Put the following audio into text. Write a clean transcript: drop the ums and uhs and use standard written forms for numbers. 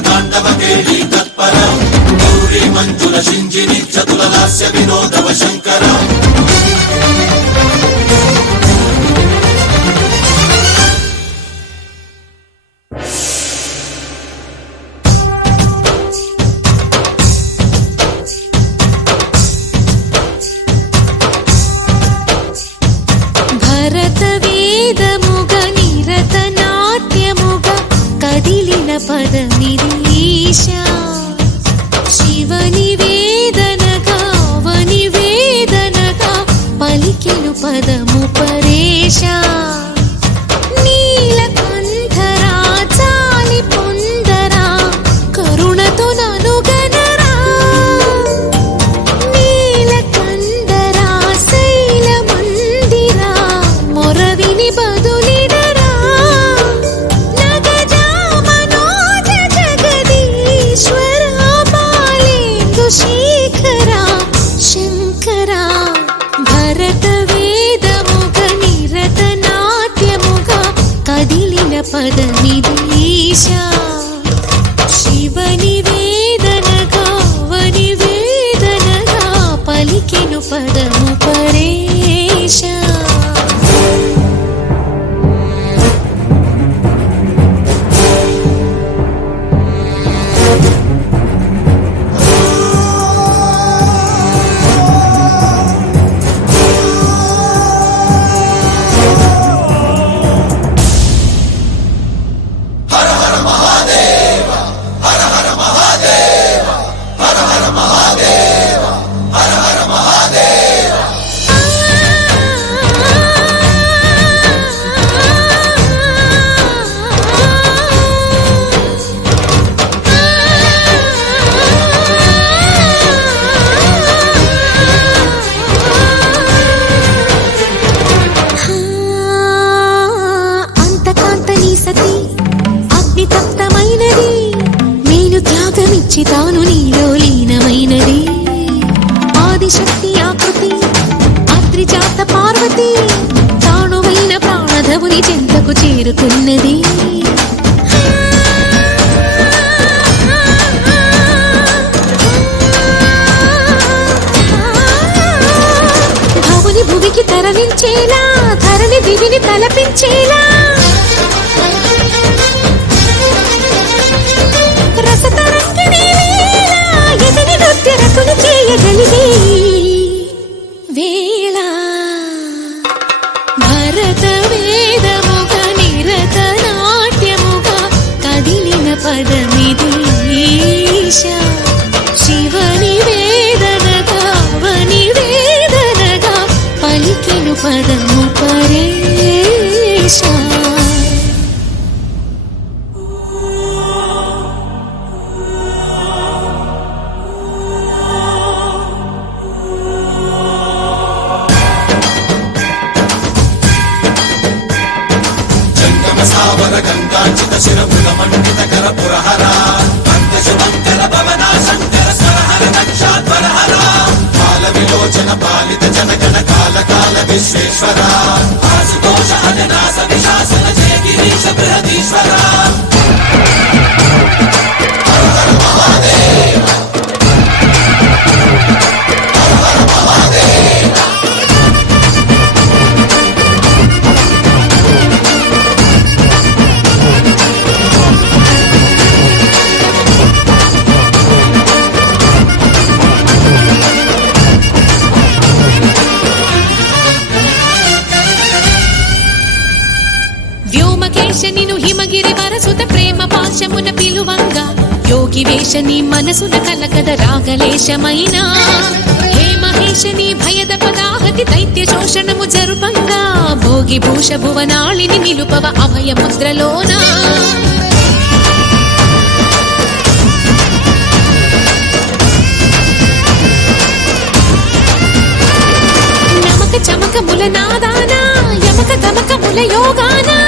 తాండవ కేళీ తత్పర గౌరీ మంజుల శింజిని చతుల లాస్య వినోదవ శంకర పదమిదీశా శివని వేదనగా వని వేదనగా పలికెను పదము పరేశా నీలకంఠరా చాలి పొందరా కరుణతో ననుగనరా నీలకంఠరా శైల మందిరా మొరవిని బదులిడరా శేఖరా శంకరా భరత వేదముగ నిరత నాట్యముగా కదిలిన పదమిదీశా శివని వేదనగా వని వేదనగా పలికెను పదము పరేశా తాను నీలో లీనమైనది ఆదిశక్తి ఆకృతి అద్రిజాత పార్వతి తానువైన ప్రాణధవుని చెంతకు చేరుకున్నది భవుని భువికి తరలించేలా ధరణి దివిని తలపించేలా చేయగలిగే వేళ భరత వేదముగ నిరత నాట్యముగా కదిలిన పదమిదీశా శివని వేదనగా వని వేదనగా పలికెను పదము పరేశా గంగాచిత శిరముల మండిత కర పురహర పంకశుభంకర భవనా శంకర స్వరహర దక్షాధ్వరహర కాల విలోచన పాలిత జనగణ కాల కాల విశ్వేశ్వర ఆశుతోష అజనాశ విశాసన జయ గిరీశ బృహదీశ్వర హర హర మహాదేవ హర హర మహాదేవ నిను హిమగిరి వరసుత ప్రేమ పాశమున పిలువంగా యోగి వేషని మనసున కలకద రాగలేశమైనా హే మహేశని భయద పదాహతి దైత్య శోషణము జరుపంగా భోగి భూష భువనాళిని నిలుపవ అభయ ముద్రలోనా నమక చమకముల నాదానా యమక గమకముల యోగానా